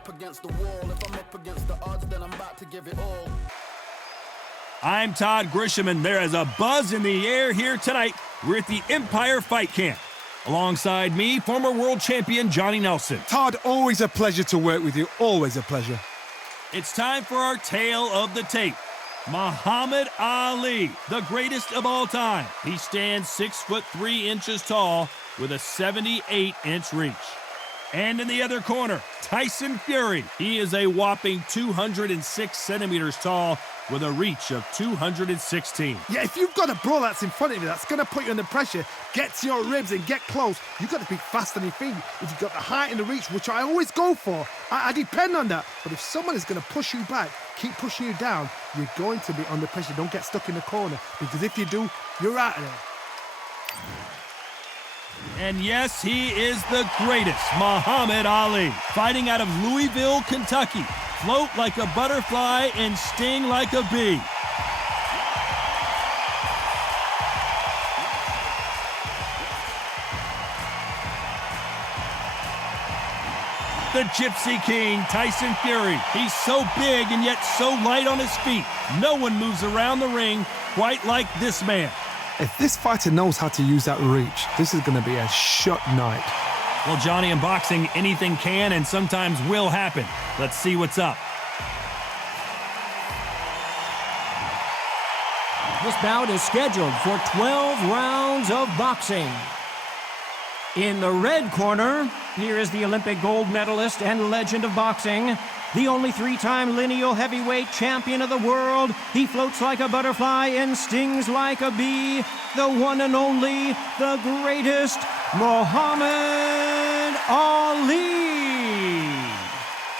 up against the wall. If I'm up against the odds, then I'm about to give it all. I'm Todd Grisham, and there is a buzz in the air here tonight. We're at the Empire Fight Camp. Alongside me, former world champion Johnny Nelson. Todd, always a pleasure to work with you. Always a pleasure. It's time for our tale of the tape. Muhammad Ali, the greatest of all time. He stands 6'3" tall with a 78-inch reach. And in the other corner, Tyson Fury. He is a whopping 206 centimeters tall with a reach of 216. Yeah, if you've got a bro that's in front of you, that's going to put you under pressure, get to your ribs and get close, you've got to be fast on your feet. If you've got the height and the reach, which I always go for, I depend on that. But if someone is going to push you back, keep pushing you down, you're going to be under pressure. Don't get stuck in the corner, because if you do, you're out of there. And yes, he is the greatest, Muhammad Ali, fighting out of Louisville, Kentucky. Float like a butterfly and sting like a bee. The Gypsy King, Tyson Fury. He's so big and yet so light on his feet. No one moves around the ring quite like this man. If this fighter knows how to use that reach, this is going to be a shot night. Well, Johnny, in boxing, anything can and sometimes will happen. Let's see what's up. This bout is scheduled for 12 rounds of boxing. In the red corner, here is the Olympic gold medalist and legend of boxing, the only three-time lineal heavyweight champion of the world. He floats like a butterfly and stings like a bee. The one and only, the greatest, Muhammad Ali.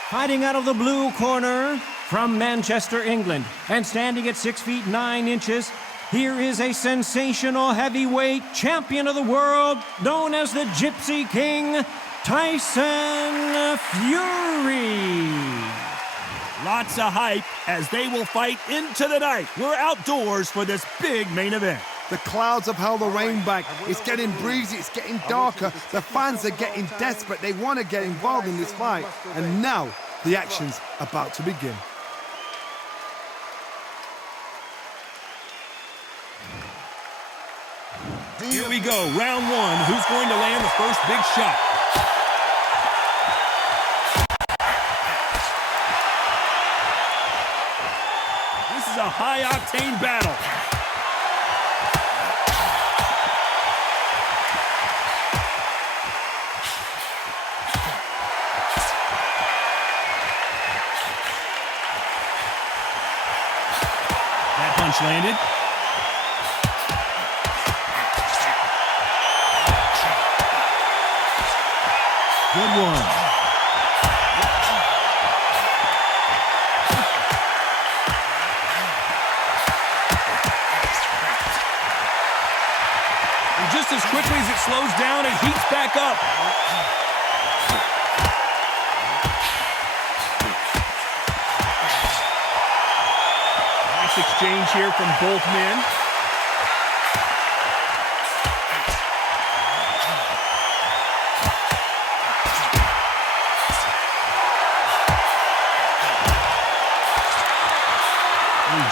Fighting out of the blue corner from Manchester, England, and standing at 6 feet 9 inches, here is a sensational heavyweight champion of the world, known as the Gypsy King, Tyson Fury. Lots of hype as they will fight into the night. We're outdoors for this big main event. The clouds have held the rain back. It's getting breezy, it's getting darker. The fans are getting desperate. They want to get involved in this fight. And now, the action's about to begin. Here we go, round one. Who's going to land the first big shot? This is a high-octane battle. That punch landed. Good one. And just as quickly as it slows down, it heats back up. Nice exchange here from both men.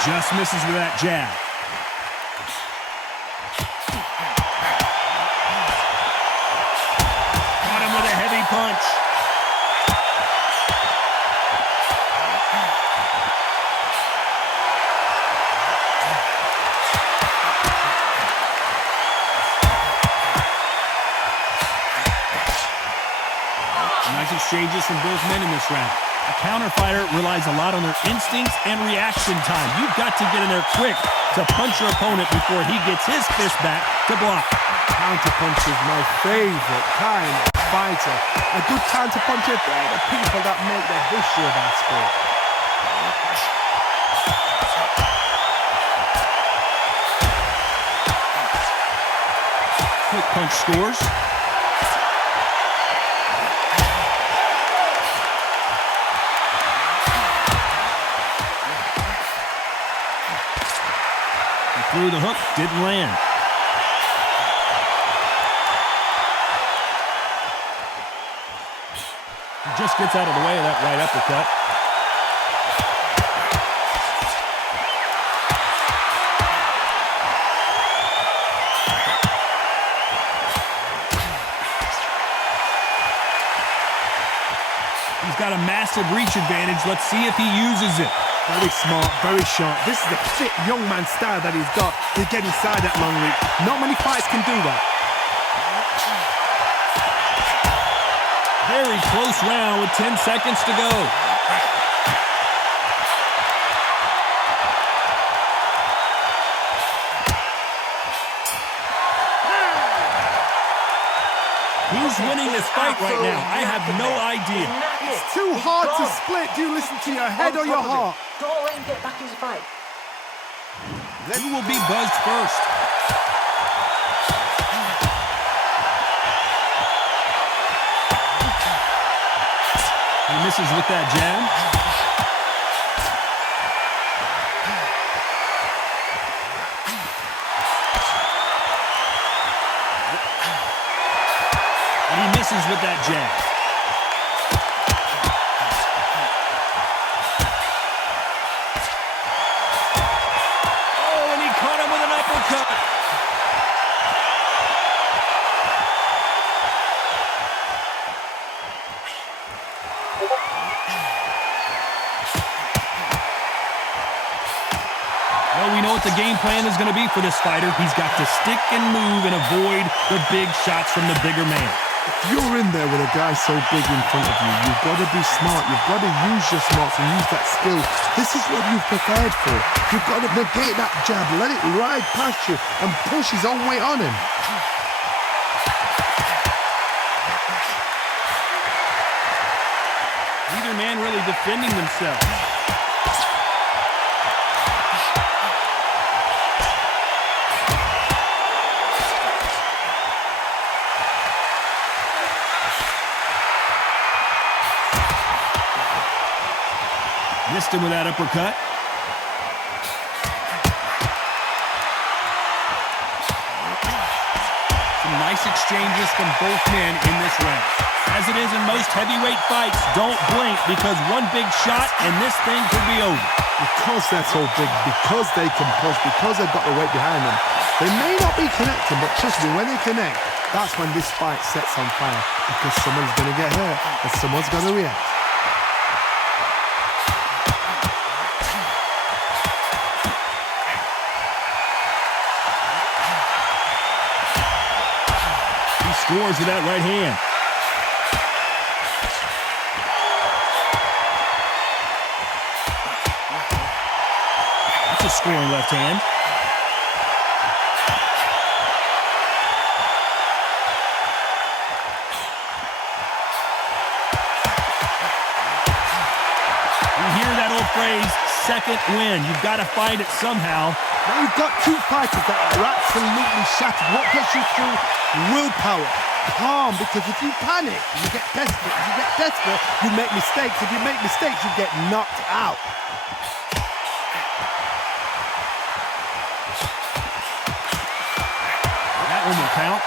Just misses with that jab. Caught him with a heavy punch. Nice exchanges from both men in this round. A counter fighter relies a lot on their instincts and reaction time. You've got to get in there quick to punch your opponent before he gets his fist back to block. Counter punch is my favorite kind of fighter. A good counter puncher, they're the people that make the history of our sport. Quick punch scores. Through the hook, didn't land. Just gets out of the way of that right uppercut. He's got a massive reach advantage. Let's see if he uses it. Very smart, very sharp. This is a fit young man style that he's got to get inside that long reach. Not many fights can do that. Very close round with 10 seconds to go. Who's winning this fight right now? I have no idea. It's too hard to split. Do you listen to your head or your heart? Don't let him get back his fight. Who will be buzzed first? He misses with that jab. And he misses with that jab. Oh, and he caught him with an uppercut. Well, we know what the game plan is going to be for this fighter. He's got to stick and move and avoid the big shots from the bigger man. If you're in there with a guy so big in front of you, you've got to be smart. You've got to use your smarts and use that skill. This is what you've prepared for. You've got to negate that jab, let it ride past you and push his own weight on him. Neither man really defending themselves. Missed him with that uppercut. Some nice exchanges from both men in this round. As it is in most heavyweight fights, don't blink because one big shot and this thing could be over. Because they're so big, because they can push, because they've got the weight behind them, they may not be connecting, but trust me, when they connect, that's when this fight sets on fire because someone's going to get hurt and someone's going to react. Scores with that right hand. That's a scoring left hand. You hear that old phrase, second win. You've got to find it somehow. Now you've got two fighters that are absolutely shattered. What gets you through? Willpower. Calm, because if you panic, you get desperate. If you get desperate, you make mistakes. If you make mistakes, you get knocked out. That one will count.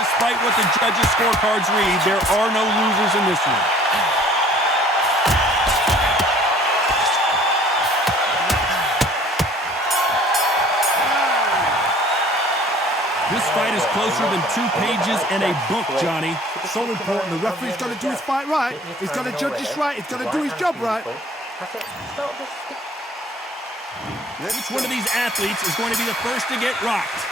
Despite what the judges' scorecards read, there are no losers in this one. This fight is closer than 2 pages in a book, Johnny. So important. The referee's got to do his fight right. He's got to judge this right. He's got to do his job right. Which one of these athletes is going to be the first to get rocked?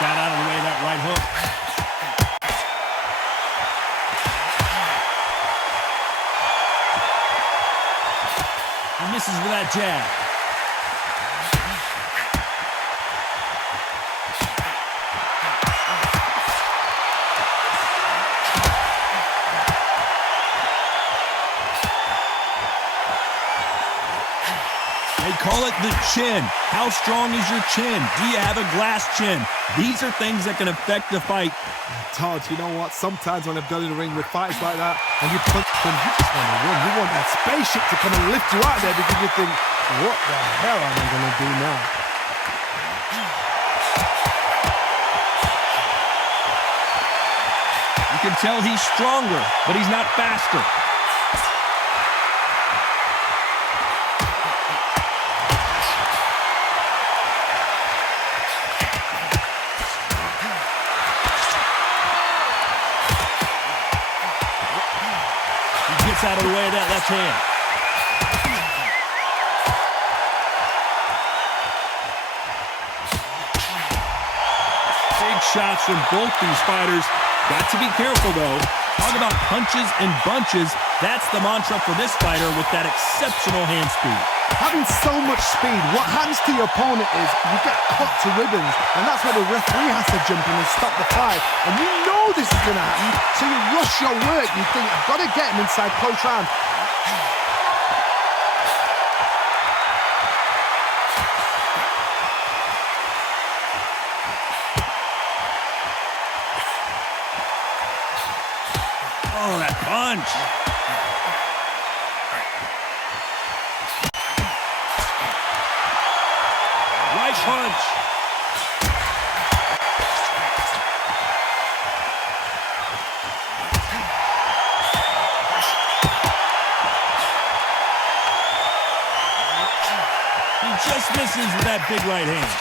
Got out of the way of that right hook. He misses with that jab. They call call it the chin. How strong is your chin? Do you have a glass chin? These are things that can affect the fight. Todd, you know what? Sometimes when I've got in the ring with fighters like that, and you punch them, you just want to run. You want that spaceship to come and lift you out of there because you think, what the hell am I going to do now? You can tell he's stronger, but he's not faster. Out of the way of that left hand. Big shots from both these fighters. Got to be careful, though. Talk about punches and bunches. That's the mantra for this fighter with that exceptional hand speed. Having so much speed, what happens to your opponent is you get cut to ribbons, and that's where the referee has to jump in and stop the fight. And you know this is going to happen, so you rush your work. You think, I've got to get him inside close round. Oh, that punch. Right punch. He just misses with that big right hand.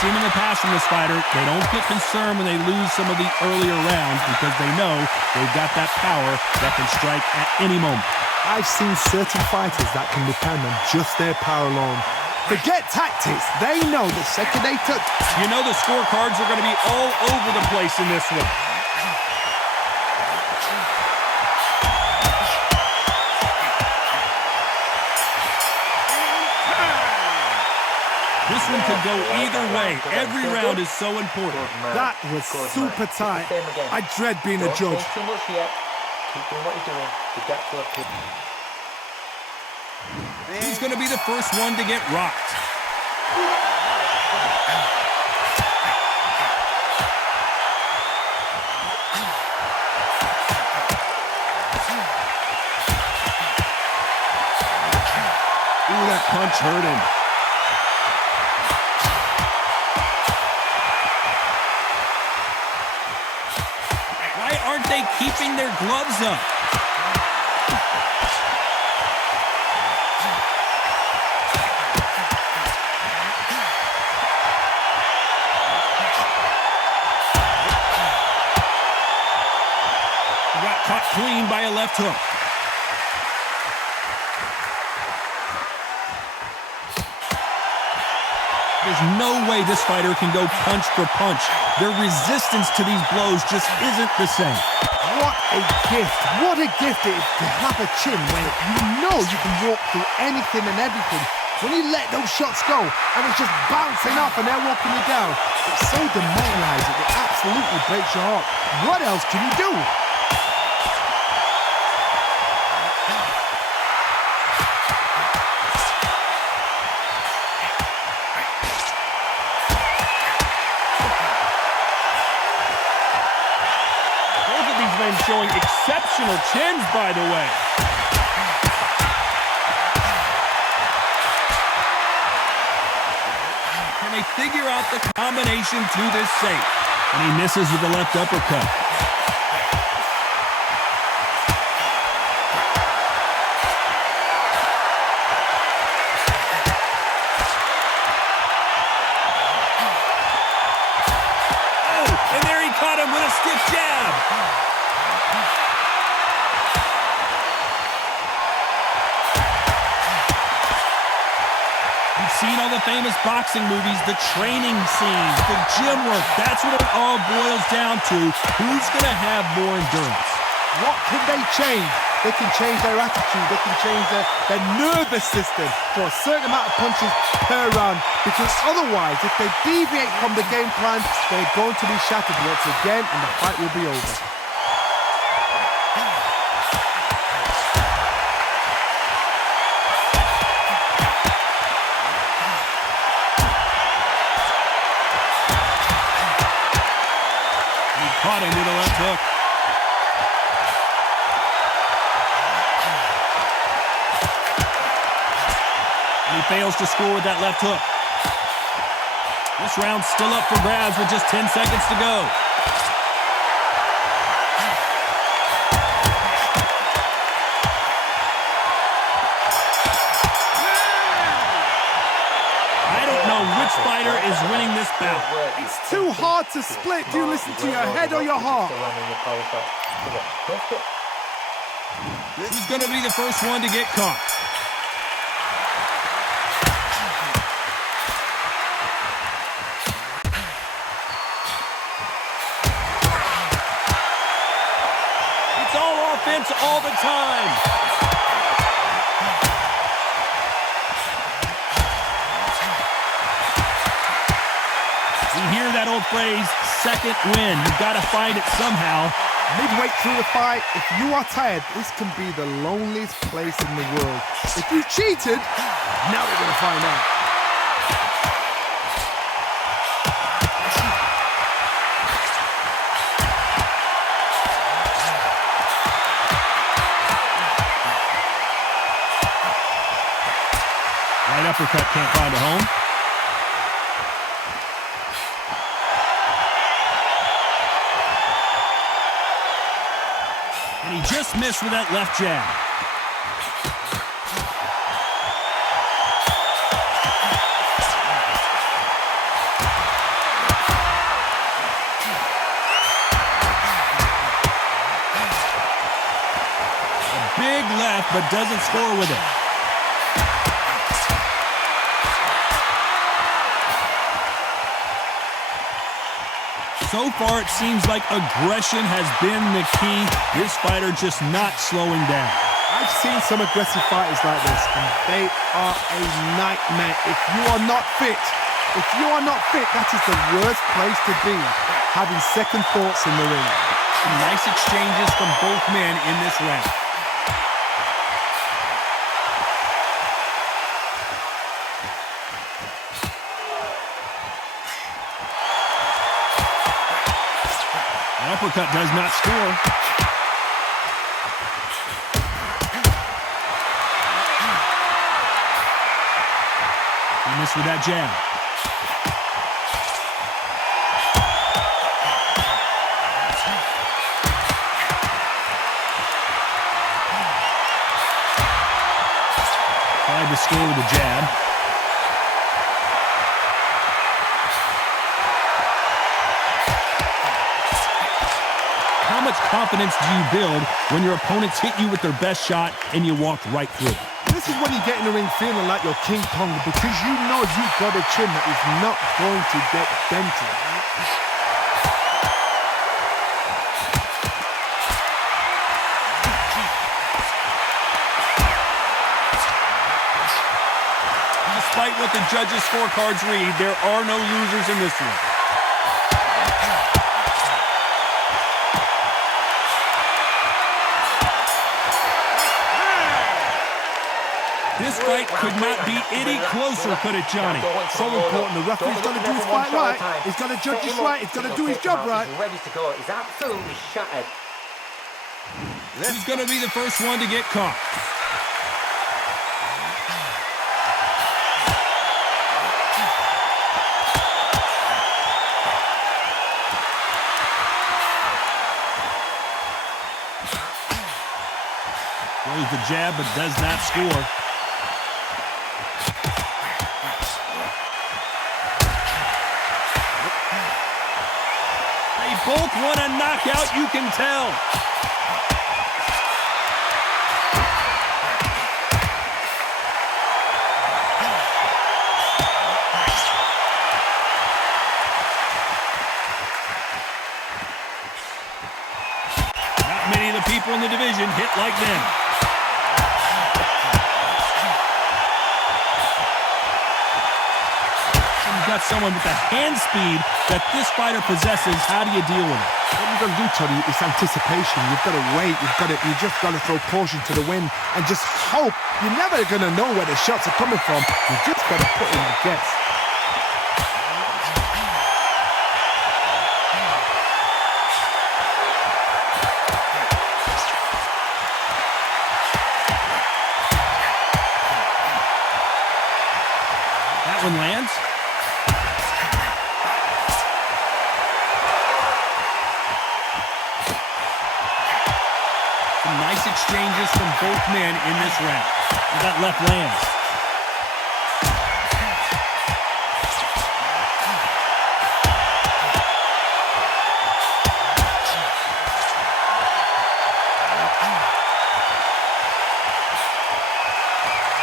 Seen in the past from this fighter, they don't get concerned when they lose some of the earlier rounds because they know they've got that power that can strike at any moment. I've seen certain fighters that can depend on just their power alone. Forget tactics. They know the second they touch. You know the scorecards are going to be all over the place in this one. This one could go either way. Every round is so important. That was super tight. I dread being a judge. Don't change too much yet. Keep doing what you're doing. The gap's left here. Who's going to be the first one to get rocked? Ooh, that punch hurt him. Why aren't they keeping their gloves up? Got caught clean by a left hook. There's no way this fighter can go punch for punch. Their resistance to these blows just isn't the same. What a gift. What a gift it is to have a chin when you know you can walk through anything and everything. When you let those shots go and it's just bouncing off and they're walking you down, it's so demoralizing. It absolutely breaks your heart. What else can you do? Showing exceptional chins, by the way. Can they figure out the combination to this safe? And he misses with the left uppercut. Oh, and there he caught him with a stiff jab. Seen all the famous boxing movies, the training scenes, the gym work. That's what it all boils down to. Who's going to have more endurance? What can they change? They can change their attitude. They can change their nervous system for a certain amount of punches per round. Because otherwise, if they deviate from the game plan, they're going to be shattered once again and the fight will be over. He fails to score with that left hook. This round's still up for grabs with just 10 seconds to go. I don't know which fighter is winning this bout. It's too hard to split. Do you listen to your head or your heart? Who's going to be the first one to get caught? It's all offense all the time. We hear that old phrase, second win. You've got to find it somehow. Midway through the fight, if you are tired, this can be the loneliest place in the world. If you cheated, now we're going to find out. Right uppercut can't find a home. And he just missed with that left jab. A big left, but doesn't score with it. So far, it seems like aggression has been the key. This fighter just not slowing down. I've seen some aggressive fighters like this, and they are a nightmare. If you are not fit, that is the worst place to be, having second thoughts in the ring. Some nice exchanges from both men in this round. Uppercut does not score. He missed with that jab. Tried to score with a jab. How much confidence do you build when your opponents hit you with their best shot and you walk right through? This is when you get in the ring feeling like you're King Kong, because you know you've got a chin that is not going to get dented. Despite what the judges' scorecards read, there are no losers in this one. This fight could not be any closer, could it, Johnny? So important. The referee's got to do his fight right. He's got to judge his right. He's got to do his job right. He's ready to go. He's absolutely shattered. Who's going to be the first one to get caught? Throws the jab, but does not score. They both want a knockout, you can tell. Not many of the people in the division hit like them. Got someone with the hand speed that this fighter possesses. How do you deal with it? What you've got to do, Tony, is anticipation. You've got to wait. You just got to throw caution to the wind and just hope. You're never going to know where the shots are coming from. You just got to put in a guess. that one lands. Some nice exchanges from both men in this round. And that left lands.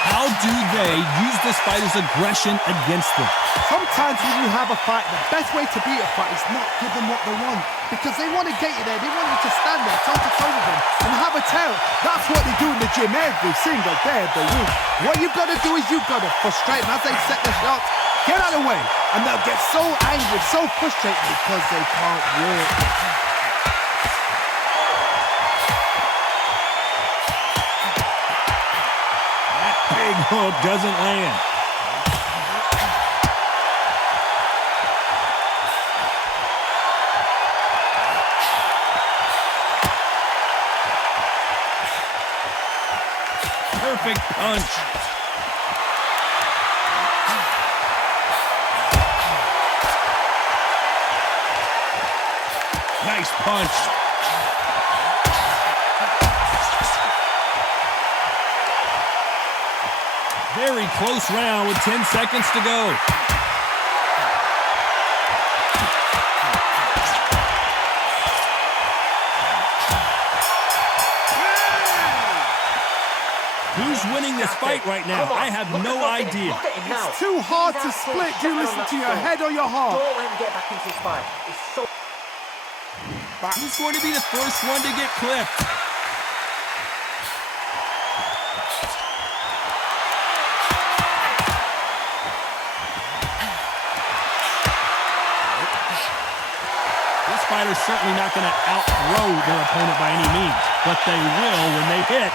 How do they use this fighter's aggression against them? Sometimes when you have a fight, the best way to beat a fight is not give them what they want. Because they want to get you there. They want you to stand there, toe-to-toe with them, and have a tail. That's what they do in the gym every single day of the week. What you've got to do is you've got to frustrate them as they set the shots. Get out of the way. And they'll get so angry, so frustrated because they can't work. Big hook doesn't land. Perfect punch. Nice punch. Very close round with 10 seconds to go. Who's winning this fight right now? I have no idea. Look at him now. It's too hard to split. Do you listen to your head or your heart? Don't let him get back into this fight. It's so... Who's going to be the first one to get clipped? This fighter's certainly not going to outthrow their opponent by any means, but they will, when they hit,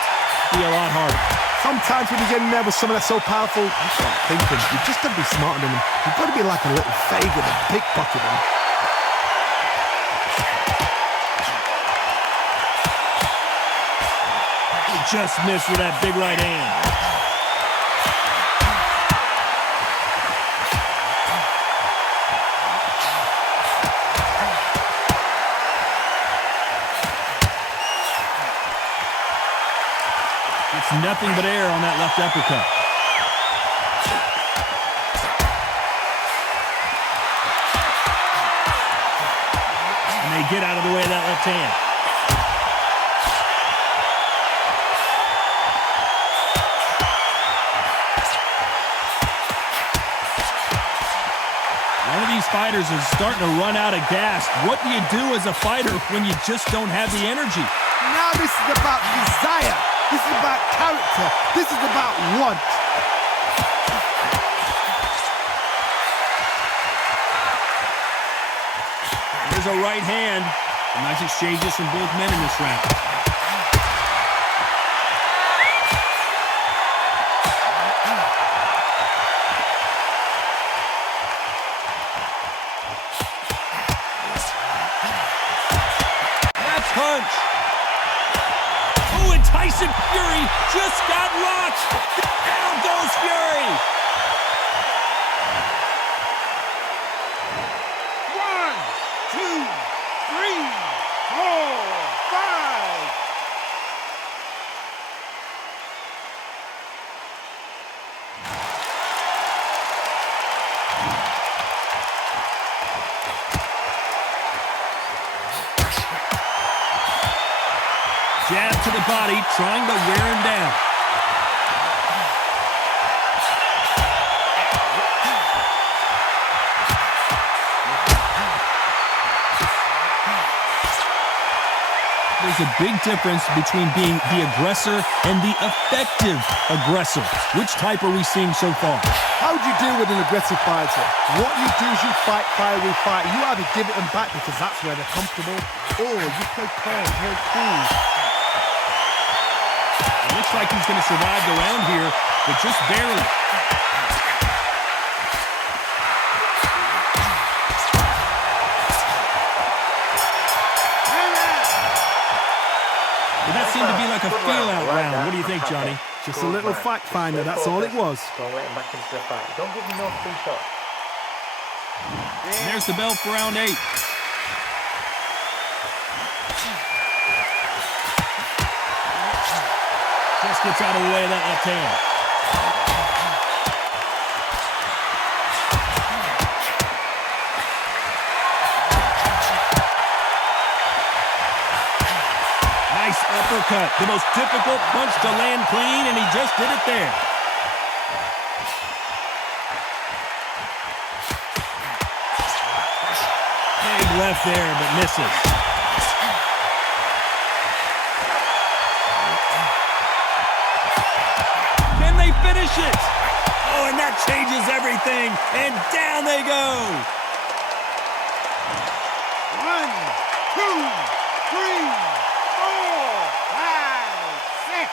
be a lot harder. Sometimes when you get in there with someone that's so powerful, you start thinking. You just got to be smarter than them. You've got to be like a little faggot and pickpocket them. He just missed with that big right hand. It's nothing but air on that left uppercut. And they get out of the way of that left hand. One of these fighters is starting to run out of gas. What do you do as a fighter when you just don't have the energy? Now this is about desire. This is about character. This is about want. There's a right hand. Some nice exchanges from both men in this round. That punch. Oh, and Tyson Fury just got rocked. Down goes Fury. 1, 2, 3, 4, 5. Jab to the body, trying to wear him down. There's a big difference between being the aggressor and the effective aggressor. Which type are we seeing so far? How do you deal with an aggressive fighter? What you do is you fight fire with fire. You either give it them back because that's where they're comfortable, or you play calm, play cool. It looks like he's going to survive the round here, but just barely. But that seemed to be like a feel-out round. What do you think, Johnny? Just a Good little man. fact Just finder, stay that's all it focused. was. Don't let him back into the fight. Don't give him no free shots. And there's the bell for round 8. Just gets out of the way of that left hand. Nice uppercut. The most difficult punch to land clean, and he just did it there. Big left there, but misses. Can they finish it? Oh, and that changes everything. And down they go. 1, 2, 3, 4, 5, 6.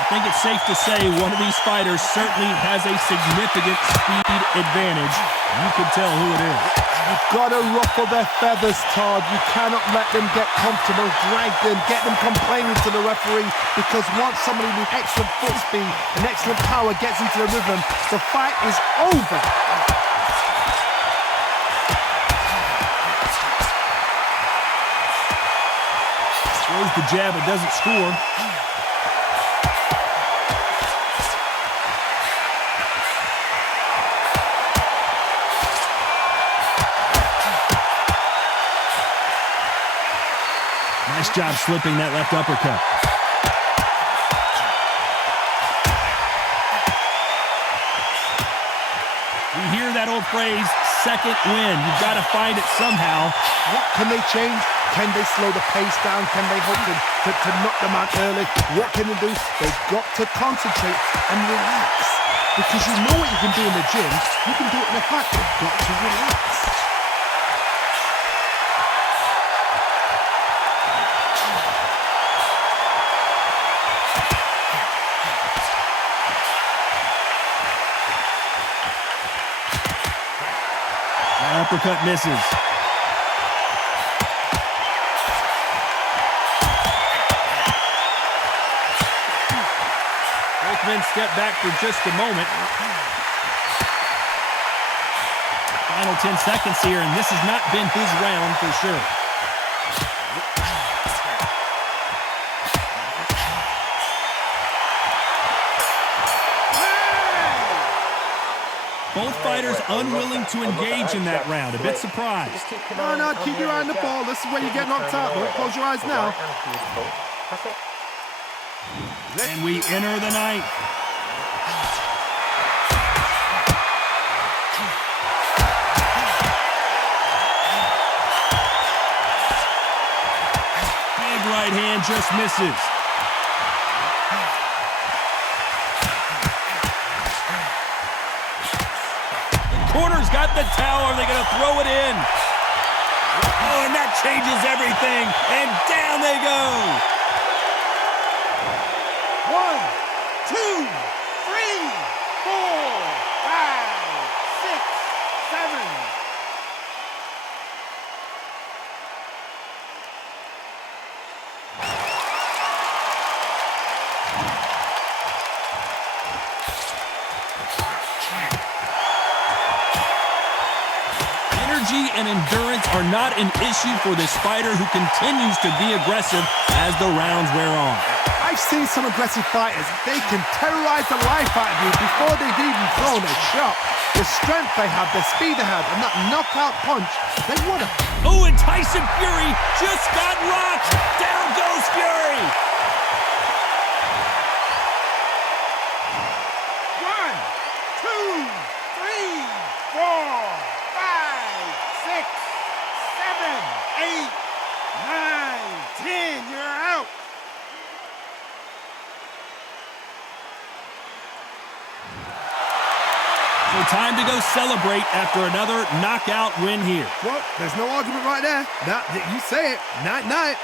I think it's safe to say one of these fighters certainly has a significant speed advantage. You can tell who it is. You've got to ruffle their feathers, Todd. You cannot let them get comfortable, drag them, get them complaining to the referee, because once somebody with excellent foot speed and excellent power gets into the rhythm, the fight is over. Throws the jab, it doesn't score. Nice job slipping that left uppercut. We hear that old phrase, second win. You've got to find it somehow. What can they change? Can they slow the pace down? Can they hope to knock them out early? What can they do? They've got to concentrate and relax. Because you know what you can do in the gym, you can do it in a fight. You've got to relax. That uppercut misses. Both men step back for just a moment. Final 10 seconds here, and this has not been his round for sure. Both fighters unwilling to engage in that round. A bit surprised. No, keep your eye on the ball. This is where you get knocked out. Don't close your eyes now. And we enter the ninth. Big right hand just misses. Corner's got the towel. Are they going to throw it in? Oh, and that changes everything. And down they go. 1, 2, 3, 4, 5, 6, 7. Energy and endurance are not an issue for this fighter who continues to be aggressive as the rounds wear on. I've seen some aggressive fighters. They can terrorize the life out of you before they've even thrown a shot. The strength they have, the speed they have, and that knockout punch, they would have. Oh, and Tyson Fury just got rocked. Down goes Fury. 1, 2, 3, 4, 5, 6, 7, 8, 9, 10. You're out. So time to go celebrate after another knockout win here. Well, there's no argument right there. You say it. Night-night.